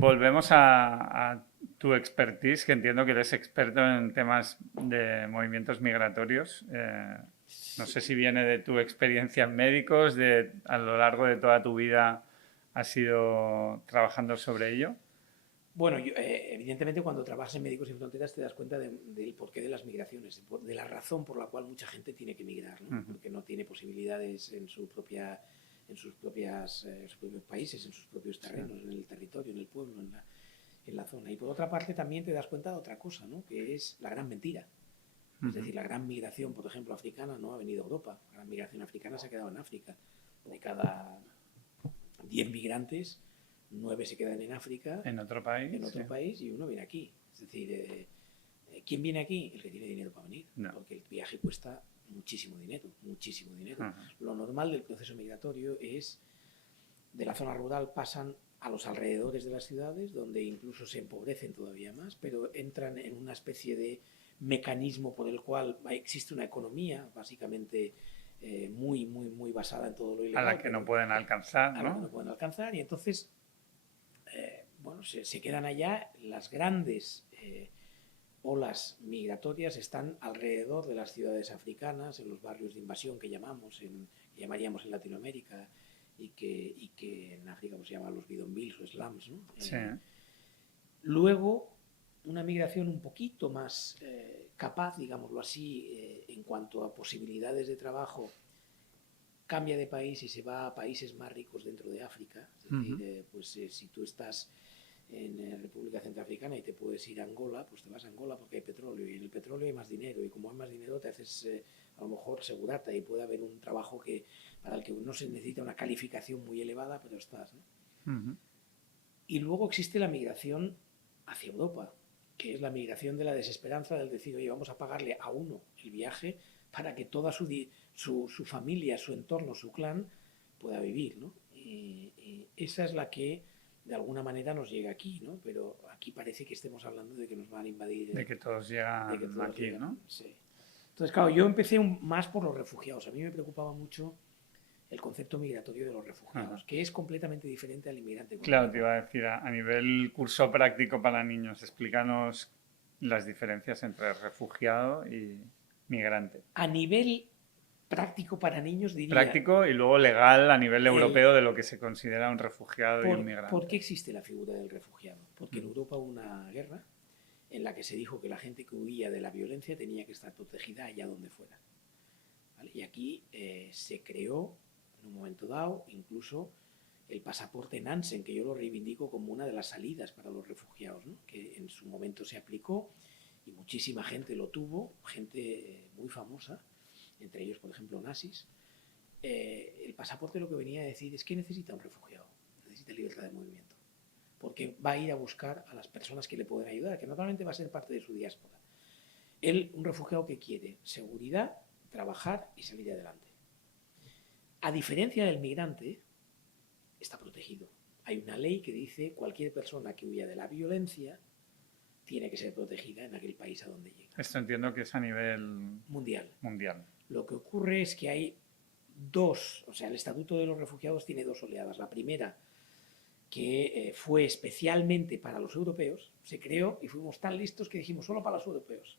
volvemos a tu expertise, que entiendo que eres experto en temas de movimientos migratorios. No sé si viene de tu experiencia en médicos, a lo largo de toda tu vida has ido trabajando sobre ello. Bueno, evidentemente cuando trabajas en Médicos Sin Fronteras te das cuenta del porqué de las migraciones, de la razón por la cual mucha gente tiene que migrar, ¿no? Porque no tiene posibilidades en sus propios países, en sus propios terrenos, en el territorio, en el pueblo, en la zona. Y por otra parte también te das cuenta de otra cosa, ¿no? Que es la gran mentira. Es decir, la gran migración, por ejemplo, africana no ha venido a Europa. La gran migración africana se ha quedado en África. De cada 10 migrantes, 9 se quedan en África, en otro país y uno viene aquí. Es decir, ¿quién viene aquí? El que tiene dinero para venir, no. Porque el viaje cuesta muchísimo dinero, muchísimo dinero. Lo normal del proceso migratorio es, de la zona rural pasan a los alrededores de las ciudades, donde incluso se empobrecen todavía más, pero entran en una especie de mecanismo por el cual existe una economía básicamente muy basada en todo lo ilegal. A la que no pueden alcanzar, ¿no? A la que no pueden alcanzar, y entonces se quedan allá. Las grandes olas migratorias están alrededor de las ciudades africanas, en los barrios de invasión que llamaríamos en Latinoamérica, y que en África se llaman los bidonvilles o slums, ¿no? Sí. Luego, una migración un poquito más capaz, digámoslo así, en cuanto a posibilidades de trabajo, cambia de país y se va a países más ricos dentro de África. Es decir, si tú estás en República Centroafricana y te puedes ir a Angola, pues te vas a Angola porque hay petróleo, y en el petróleo hay más dinero, y como hay más dinero te haces a lo mejor segurata, y puede haber un trabajo para el que no se necesita una calificación muy elevada, pero estás, ¿no? Y luego existe la migración hacia Europa, que es la migración de la desesperanza, del decir, oye, vamos a pagarle a uno el viaje para que toda su familia, su entorno, su clan pueda vivir, ¿no? Y esa es la que de alguna manera nos llega aquí, ¿no? Pero aquí parece que estemos hablando de que nos van a invadir. De que todos llegan aquí, ¿no? Sí. Entonces, claro, yo empecé más por los refugiados. A mí me preocupaba mucho el concepto migratorio de los refugiados, que es completamente diferente al inmigrante. Claro, te iba a decir, a nivel curso práctico para niños, explícanos las diferencias entre refugiado y migrante. A nivel práctico para niños, diría... Práctico y luego legal a nivel europeo de lo que se considera un refugiado y un migrante. ¿Por qué existe la figura del refugiado? Porque en Europa hubo una guerra en la que se dijo que la gente que huía de la violencia tenía que estar protegida allá donde fuera, ¿vale? Y aquí se creó, en un momento dado, incluso el pasaporte Nansen, que yo lo reivindico como una de las salidas para los refugiados, ¿no? Que en su momento se aplicó y muchísima gente lo tuvo, gente muy famosa, entre ellos, por ejemplo, nazis. El pasaporte lo que venía a decir es que necesita un refugiado, necesita libertad de movimiento, porque va a ir a buscar a las personas que le pueden ayudar, que normalmente va a ser parte de su diáspora. Un refugiado que quiere seguridad, trabajar y salir adelante. A diferencia del migrante, está protegido. Hay una ley que dice cualquier persona que huya de la violencia tiene que ser protegida en aquel país a donde llega. Esto entiendo que es a nivel mundial. Lo que ocurre es que hay dos, o sea, el Estatuto de los Refugiados tiene dos oleadas. La primera, que fue especialmente para los europeos, se creó y fuimos tan listos que dijimos solo para los europeos.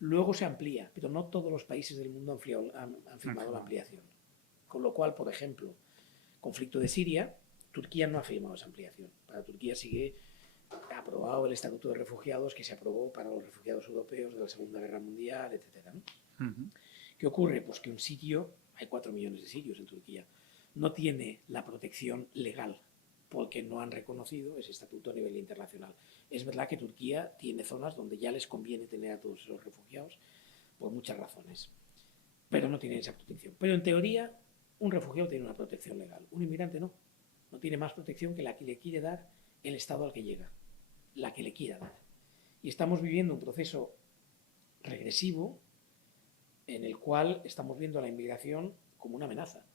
Luego se amplía, pero no todos los países del mundo han firmado la ampliación. Con lo cual, por ejemplo, conflicto de Siria, Turquía no ha firmado esa ampliación. Para Turquía sigue aprobado el Estatuto de Refugiados que se aprobó para los refugiados europeos de la Segunda Guerra Mundial, etc., ¿no? ¿Qué ocurre? Pues que un sirio, hay 4 millones de sirios en Turquía, no tiene la protección legal porque no han reconocido ese estatuto a nivel internacional. Es verdad que Turquía tiene zonas donde ya les conviene tener a todos esos refugiados por muchas razones, pero no tienen esa protección. Pero en teoría, un refugiado tiene una protección legal, un inmigrante no tiene más protección que la que le quiere dar el Estado al que llega, la que le quiera dar. Y estamos viviendo un proceso regresivo en el cual estamos viendo a la inmigración como una amenaza.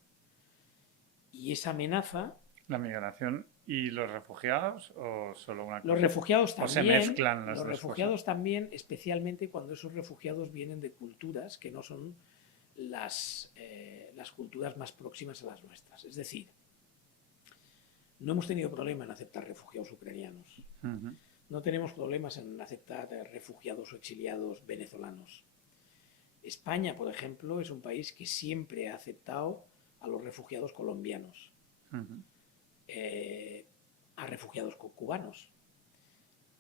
Y esa amenaza... ¿La migración y los refugiados o solo una cosa? Los refugiados también. ¿O se mezclan las dos cosas? Los refugiados también, especialmente cuando esos refugiados vienen de culturas que no son las culturas más próximas a las nuestras. Es decir, no hemos tenido problema en aceptar refugiados ucranianos. Ujú. No tenemos problemas en aceptar refugiados o exiliados venezolanos. España, por ejemplo, es un país que siempre ha aceptado a los refugiados colombianos, Ujú. a refugiados cubanos,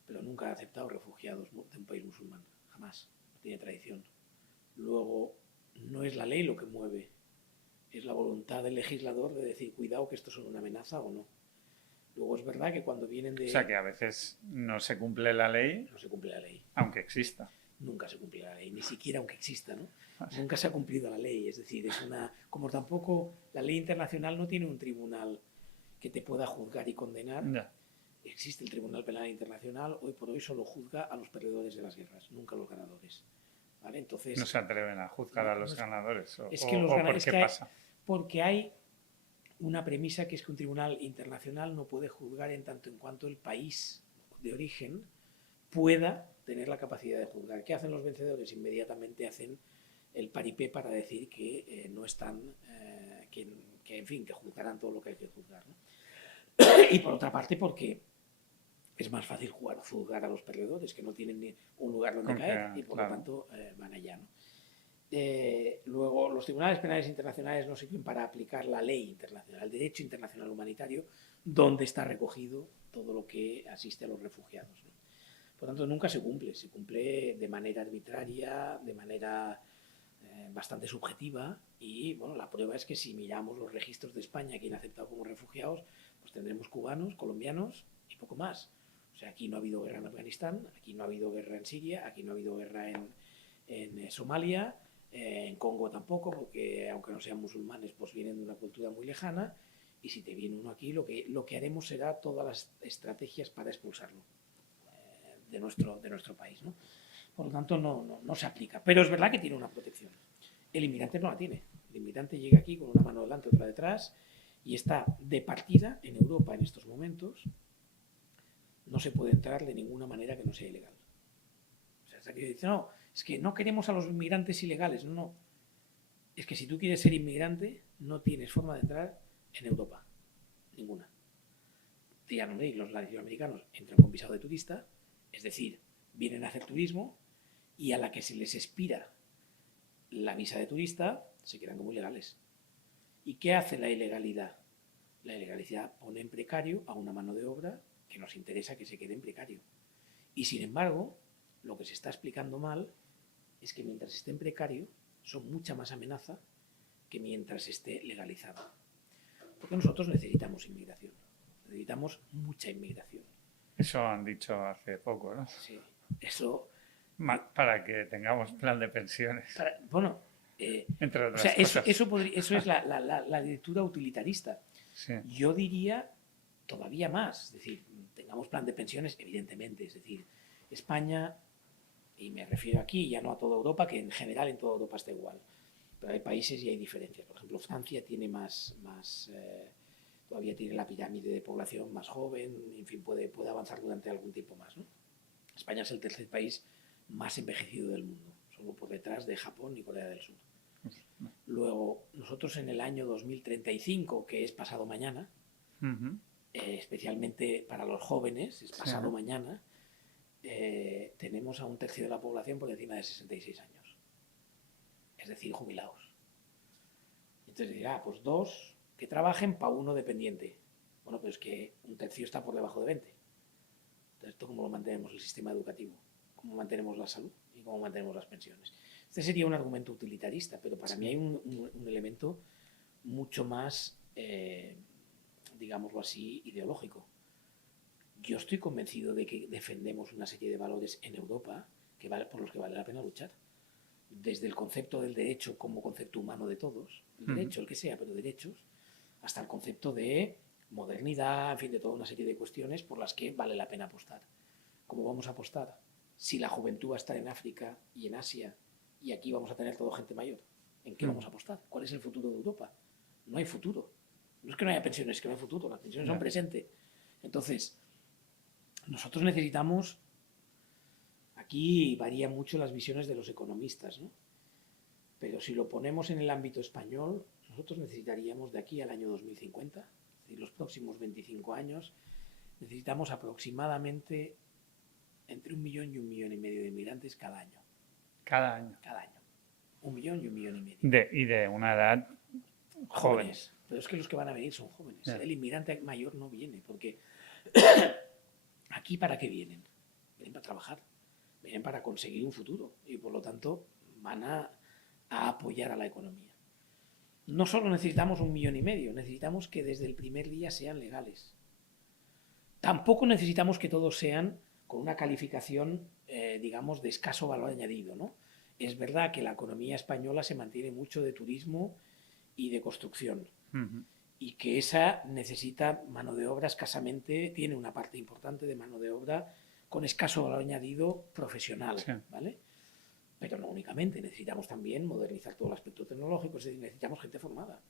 pero nunca ha aceptado refugiados de un país musulmán, jamás, no tiene tradición. Luego, no es la ley lo que mueve, es la voluntad del legislador de decir, cuidado que estos son una amenaza o no. Luego es verdad que cuando vienen O sea que de... a veces no se cumple la ley, No se cumple la ley. aunque exista. Nunca se cumple la ley, ni siquiera aunque exista, ¿no? Nunca se ha cumplido la ley, es decir, es una... Como tampoco la ley internacional no tiene un tribunal que te pueda juzgar y condenar, Ya. existe el Tribunal Penal Internacional, hoy por hoy solo juzga a los perdedores de las guerras, nunca a los ganadores. ¿Vale? Entonces, No se atreven a juzgar no, a los no es, ganadores. ¿O, es que los o por ganadores, qué pasa? porque hay una premisa que es que un tribunal internacional no puede juzgar en tanto en cuanto el país de origen pueda tener la capacidad de juzgar. ¿Qué hacen los vencedores? Inmediatamente hacen el paripé para decir que no están, en fin, que juzgarán todo lo que hay que juzgar, ¿no? Y por otra parte, porque es más fácil juzgar a los perdedores, que no tienen ni un lugar donde caer y por Claro. lo tanto van allá, ¿no? Luego, los tribunales penales internacionales no sirven para aplicar la ley internacional, el derecho internacional humanitario, donde está recogido todo lo que asiste a los refugiados, ¿no? Por tanto, nunca se cumple de manera arbitraria, de manera bastante subjetiva y bueno, la prueba es que si miramos los registros de España, quien ha aceptado como refugiados, pues tendremos cubanos, colombianos y poco más. O sea, aquí no ha habido guerra en Afganistán, aquí no ha habido guerra en Siria, aquí no ha habido guerra en Somalia, en Congo tampoco, porque aunque no sean musulmanes, pues vienen de una cultura muy lejana y si te viene uno aquí, lo que haremos será todas las estrategias para expulsarlo de nuestro país, ¿no? Por lo tanto, no se aplica. Pero es verdad que tiene una protección. El inmigrante no la tiene. El inmigrante llega aquí con una mano delante, otra detrás, y está de partida en Europa en estos momentos. No se puede entrar de ninguna manera que no sea ilegal. O sea, hasta que dice, no, es que no queremos a los inmigrantes ilegales. No. Es que si tú quieres ser inmigrante, no tienes forma de entrar en Europa. Ninguna. Díganme, y los latinoamericanos entran con visado de turista, es decir, vienen a hacer turismo y a la que se les expira la visa de turista, se quedan como ilegales. ¿Y qué hace la ilegalidad? La ilegalidad pone en precario a una mano de obra que nos interesa que se quede en precario. Y sin embargo, lo que se está explicando mal es que mientras esté en precario, son mucha más amenaza que mientras esté legalizado. Porque nosotros necesitamos inmigración. Necesitamos mucha inmigración. Eso han dicho hace poco, ¿no? Sí, eso... Para que tengamos plan de pensiones, bueno, entre o sea, otras cosas. eso es la lectura utilitarista. Sí. Yo diría todavía más, es decir, tengamos plan de pensiones, evidentemente, es decir, España, y me refiero aquí ya no a toda Europa, que en general en toda Europa está igual, pero hay países y hay diferencias. Por ejemplo, Francia tiene todavía tiene la pirámide de población más joven, en fin, puede avanzar durante algún tiempo más, ¿no? España es el tercer país más envejecido del mundo, solo por detrás de Japón y Corea del Sur. Luego, nosotros en el año 2035, que es pasado mañana, especialmente para los jóvenes, es pasado mañana, tenemos a un tercio de la población por encima de 66 años. Es decir, jubilados. Entonces dirá, pues 2 que trabajen para 1 dependiente. Bueno, pero es que un tercio está por debajo de 20. Entonces, ¿esto cómo lo mantenemos el sistema educativo? ¿Cómo mantenemos la salud? ¿Y cómo mantenemos las pensiones? Este sería un argumento utilitarista, pero para mí hay un elemento mucho más, digámoslo así, ideológico. Yo estoy convencido de que defendemos una serie de valores en Europa por los que vale la pena luchar. Desde el concepto del derecho como concepto humano de todos, el derecho, el que sea, pero derechos, hasta el concepto de modernidad, en fin, de toda una serie de cuestiones por las que vale la pena apostar. ¿Cómo vamos a apostar? Si la juventud va a estar en África y en Asia y aquí vamos a tener todo gente mayor, ¿en qué vamos a apostar? ¿Cuál es el futuro de Europa? No hay futuro. No es que no haya pensiones, es que no hay futuro. Las pensiones son presente. Entonces, nosotros necesitamos... Aquí varían mucho las visiones de los economistas, ¿no? Pero si lo ponemos en el ámbito español, nosotros necesitaríamos de aquí al año 2050, es decir, los próximos 25 años, necesitamos aproximadamente entre 1 millón y 1,5 millones de inmigrantes cada año. Cada año. Cada año. 1 millón y 1,5 millones. Y de una edad joven. Pero es que los que van a venir son jóvenes. Ya. El inmigrante mayor no viene, porque aquí ¿para qué vienen? Vienen para trabajar, vienen para conseguir un futuro y por lo tanto van a apoyar a la economía. No solo necesitamos 1,5 millones, necesitamos que desde el primer día sean legales. Tampoco necesitamos que todos sean con una calificación, digamos, de escaso valor añadido, ¿no? Es verdad que la economía española se mantiene mucho de turismo y de construcción. Ujú. Y que esa necesita mano de obra escasamente, tiene una parte importante de mano de obra con escaso valor añadido profesional, Sí. ¿vale? Pero no únicamente, necesitamos también modernizar todo el aspecto tecnológico, es decir, necesitamos gente formada.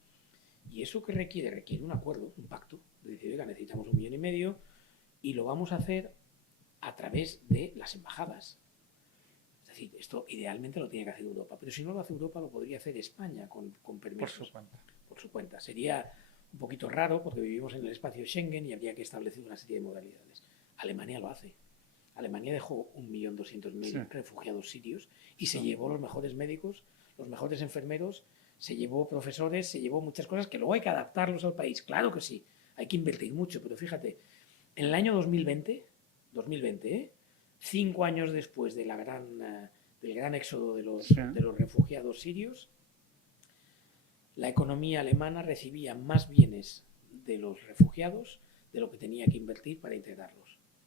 ¿Y eso qué requiere? Requiere un acuerdo, un pacto, de decir, oiga, necesitamos 1,5 millones y lo vamos a hacer a través de las embajadas. Es decir, esto idealmente lo tiene que hacer Europa, pero si no lo hace Europa lo podría hacer España con Por permisos. su cuenta. Por su cuenta. Sería un poquito raro porque vivimos en el espacio Schengen y habría que establecer una serie de modalidades. Alemania lo hace. Alemania dejó 1,2 millones Sí. refugiados sirios y se llevó los mejores médicos, los mejores enfermeros, se llevó profesores, se llevó muchas cosas que luego hay que adaptarlos al país. Claro que sí, hay que invertir mucho, pero fíjate, en el año 2020, 5 años después de del gran éxodo de los refugiados sirios, la economía alemana recibía más bienes de los refugiados de lo que tenía que invertir para integrarlos.